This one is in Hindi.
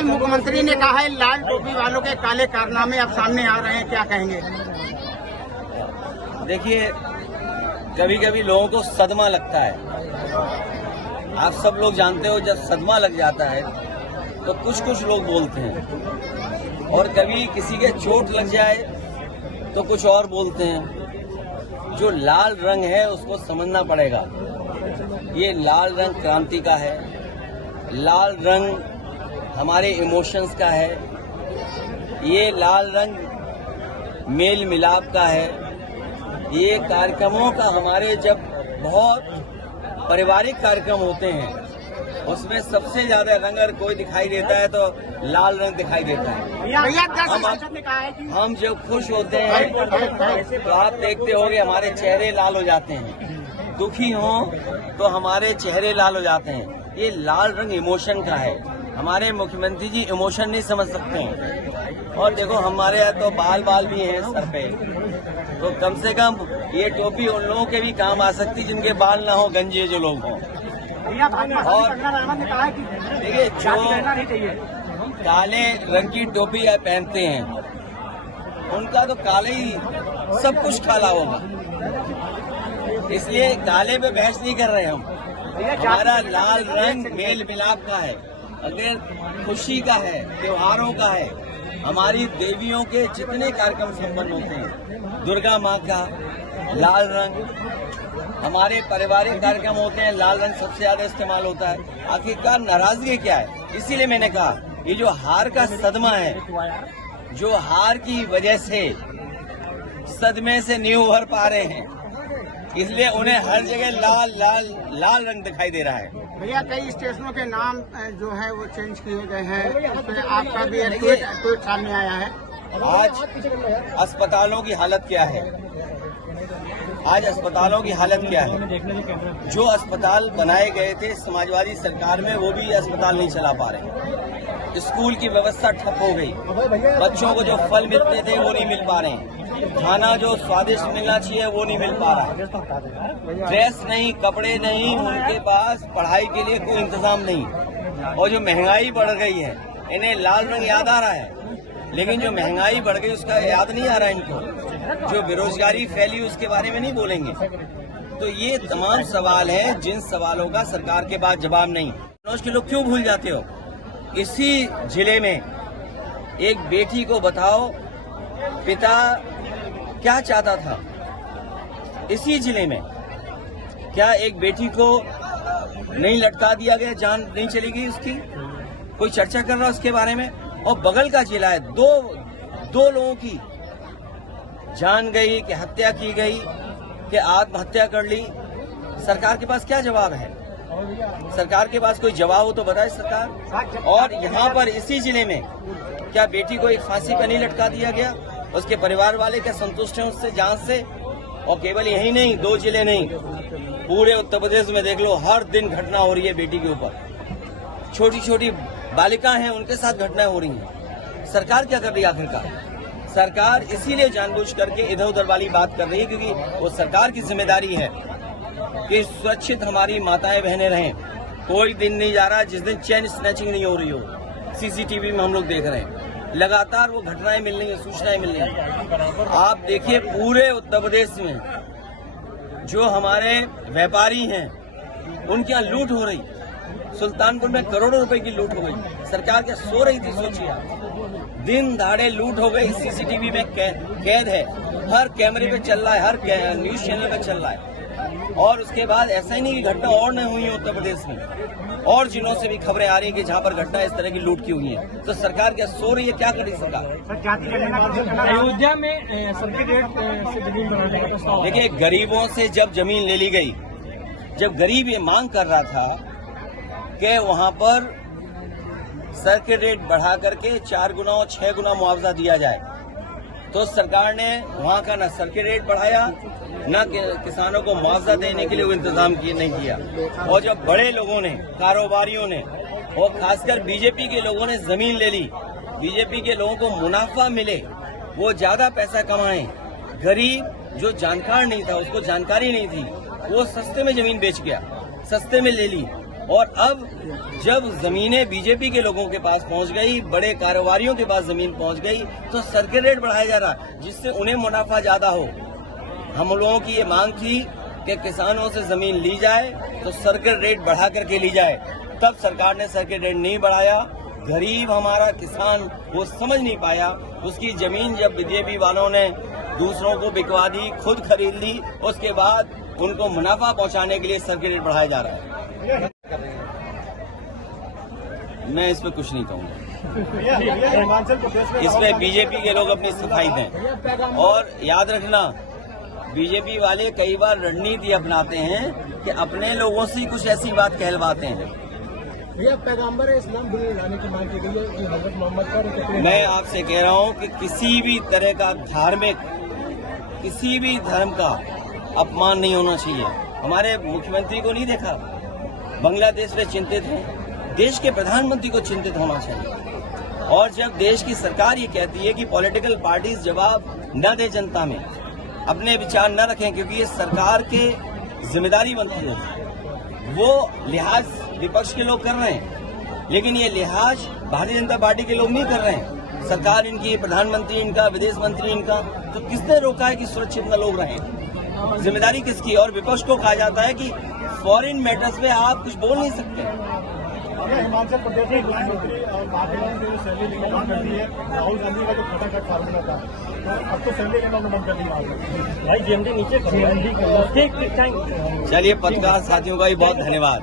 दरअसल मुख्यमंत्री ने कहा है लाल टोपी वालों के काले कारनामे अब सामने आ रहे हैं, क्या कहेंगे? देखिए, कभी कभी लोगों को सदमा लगता है। आप सब लोग जानते हो, जब सदमा लग जाता है तो कुछ कुछ लोग बोलते हैं, और कभी किसी के चोट लग जाए तो कुछ और बोलते हैं। जो लाल रंग है उसको समझना पड़ेगा। ये लाल रंग क्रांति का है, लाल रंग हमारे इमोशंस का है, ये लाल रंग मेल मिलाप का है। ये कार्यक्रमों का हमारे जब बहुत पारिवारिक कार्यक्रम होते हैं उसमें सबसे ज्यादा रंग अगर कोई दिखाई देता है तो लाल रंग दिखाई देता है। हम जब खुश होते हैं तो आप देखते होंगे हमारे चेहरे लाल हो जाते हैं, दुखी हों तो हमारे चेहरे लाल हो जाते हैं। ये लाल रंग इमोशन का है। हमारे मुख्यमंत्री जी इमोशन नहीं समझ सकते हैं। और देखो, हमारे यहाँ तो बाल भी हैं सर पे, तो कम से कम ये टोपी उन लोगों के भी काम आ सकती जिनके बाल ना हो, गंजे जो लोग हों। और देखिए, जो काले रंग की टोपी आप पहनते हैं उनका तो काले ही सब कुछ काला होगा, इसलिए काले पे बहस नहीं कर रहे हम। हमारा लाल रंग मेल मिलाप का है, अगर खुशी का है, त्योहारों का है। हमारी देवियों के जितने कार्यक्रम संपन्न होते हैं, दुर्गा माँ का लाल रंग, हमारे पारिवारिक कार्यक्रम होते हैं, लाल रंग सबसे ज्यादा इस्तेमाल होता है। आखिरकार नाराजगी क्या है? इसीलिए मैंने कहा ये जो हार का सदमा है, जो हार की वजह से सदमे से नहीं उभर पा रहे हैं, इसलिए उन्हें हर जगह लाल लाल लाल रंग दिखाई दे रहा है। भैया, कई स्टेशनों के नाम जो है वो चेंज किए गए हैं, उसमें आपका भी ट्वीट सामने आया है। आज अस्पतालों की हालत क्या है? आज अस्पतालों की हालत क्या है? जो अस्पताल बनाए गए थे समाजवादी सरकार में, वो भी अस्पताल नहीं चला पा रहे। स्कूल की व्यवस्था ठप हो गई, बच्चों को जो फल मिलते थे वो नहीं मिल पा रहे हैं, खाना जो स्वादिष्ट मिलना चाहिए वो नहीं मिल पा रहा, ड्रेस नहीं, कपड़े नहीं, उनके पास पढ़ाई के लिए कोई इंतजाम नहीं। और जो महंगाई बढ़ गई है, इन्हें लाल रंग याद आ रहा है, लेकिन जो महंगाई बढ़ गई उसका याद नहीं आ रहा है इनको। जो बेरोजगारी फैली उसके बारे में नहीं बोलेंगे। तो ये तमाम सवाल हैं जिन सवालों का सरकार के पास जवाब नहीं। मनोज के लोग क्यों भूल जाते हो? इसी जिले में एक बेटी को बताओ पिता क्या चाहता था। इसी जिले में क्या एक बेटी को नहीं लटका दिया गया, जान नहीं चली गई उसकी? कोई चर्चा कर रहा है उसके बारे में? और बगल का जिला है, दो लोगों की जान गई, कि हत्या की गई, कि आत्महत्या कर ली। सरकार के पास क्या जवाब है? सरकार के पास कोई जवाब हो तो बताए सरकार। और यहाँ पर इसी जिले में क्या बेटी को एक फांसी पर नहीं लटका दिया गया? उसके परिवार वाले क्या संतुष्ट हैं उससे, जांच से? और केवल यही नहीं, 2 जिले नहीं, पूरे उत्तर प्रदेश में देख लो, हर दिन घटना हो रही है बेटी के ऊपर। छोटी छोटी बालिकाएं हैं, उनके साथ घटनाएं हो रही हैं। सरकार क्या कर रही है आखिरकार? सरकार इसीलिए जानबूझ करके इधर उधर वाली बात कर रही है, क्योंकि वो सरकार की जिम्मेदारी है कि सुरक्षित हमारी माताएं बहनें रहें। कोई दिन नहीं जा रहा जिस दिन चेन स्नैचिंग नहीं हो रही हो। सीसीटीवी में हम लोग देख रहे हैं, लगातार वो घटनाएं मिल रही हैं, सूचनाएं मिल रही हैं। आप देखिए, पूरे उत्तर प्रदेश में जो हमारे व्यापारी हैं उनके यहाँ लूट हो रही। सुल्तानपुर में करोड़ों रुपए की लूट हो गई। सरकार क्या सो रही थी? सोचिए आप, दिन दहाड़े लूट हो गई। सीसीटीवी में कैद है, हर कैमरे पे चल रहा है, हर न्यूज चैनल पे चल रहा है। और उसके बाद ऐसा ही नहीं कि घटना और नहीं हुई है उत्तर प्रदेश में, और जिलों से भी खबरें आ रही हैं कि जहां पर घटना इस तरह की लूट की हुई है। तो सरकार क्या सो रही है? क्या कर रही है सरकार? अयोध्या में सर्किट रेट से जमीन बनाने का प्रस्ताव। देखिए, गरीबों से जब जमीन ले ली गई, जब गरीब ये मांग कर रहा था कि वहां पर सर्किट रेट बढ़ा करके 4 गुना और 6 गुना मुआवजा दिया जाए, तो सरकार ने वहां का न सर्किट रेट बढ़ाया, न किसानों को मुआवजा देने के लिए वो इंतजाम नहीं किया। और जब बड़े लोगों ने, कारोबारियों ने, और खासकर बीजेपी के लोगों ने जमीन ले ली, बीजेपी के लोगों को मुनाफा मिले, वो ज्यादा पैसा कमाएं, गरीब जो जानकार नहीं था, उसको जानकारी नहीं थी, वो सस्ते में जमीन बेच गया, सस्ते में ले ली। और अब जब जमीनें बीजेपी के लोगों के पास पहुंच गई, बड़े कारोबारियों के पास जमीन पहुंच गई, तो सर्किट रेट बढ़ाया जा रहा जिससे उन्हें मुनाफा ज्यादा हो। हम लोगों की ये मांग थी कि किसानों से जमीन ली जाए तो सर्किट रेट बढ़ा करके ली जाए, तब सरकार ने सर्किट रेट नहीं बढ़ाया। गरीब हमारा किसान वो समझ नहीं पाया, उसकी जमीन जब बीजेपी वालों ने दूसरों को बिकवा दी, खुद खरीद ली, उसके बाद उनको मुनाफा पहुंचाने के लिए सर्किट रेट बढ़ाया जा रहा है। मैं इस पे कुछ नहीं कहूँगा, इस पे बीजेपी के लोग अपनी सफाई दें। और याद रखना, बीजेपी वाले कई बार रणनीति अपनाते हैं कि अपने लोगों से कुछ ऐसी बात कहलवाते हैं। पैगंबर इस्लाम बिल लाने की मांग की गई है कि हजरत मोहम्मद पर। मैं आपसे कह रहा हूं कि किसी भी तरह का धार्मिक, किसी भी धर्म का अपमान नहीं होना चाहिए। हमारे मुख्यमंत्री को नहीं देखा, बांग्लादेश में चिंतित हैं, देश के प्रधानमंत्री को चिंतित होना चाहिए। और जब देश की सरकार ये कहती है कि पॉलिटिकल पार्टीज जवाब न दे जनता में, अपने विचार न रखें, क्योंकि ये सरकार के जिम्मेदारी बनती है, वो लिहाज विपक्ष के लोग कर रहे हैं, लेकिन ये लिहाज भारतीय जनता पार्टी के लोग नहीं कर रहे हैं। सरकार इनकी, प्रधानमंत्री इनका, विदेश मंत्री इनका, तो किसने रोका है कि सुरक्षित न लोग रहें? जिम्मेदारी किसकी? और विपक्ष को कहा जाता है कि फॉरेन मैटर्स में आप कुछ बोल नहीं सकते। हिमाचल प्रदेश में प्रधानमंत्री सैलरी लेना बंद कर दी है। राहुल गांधी का जो खटाखट फार्मूला था, तो अब तो सैलरी लेना बंद कर दिया भाई। जीएमडी नीचे, ठीक। चलिए, पत्रकार साथियों का भी बहुत धन्यवाद।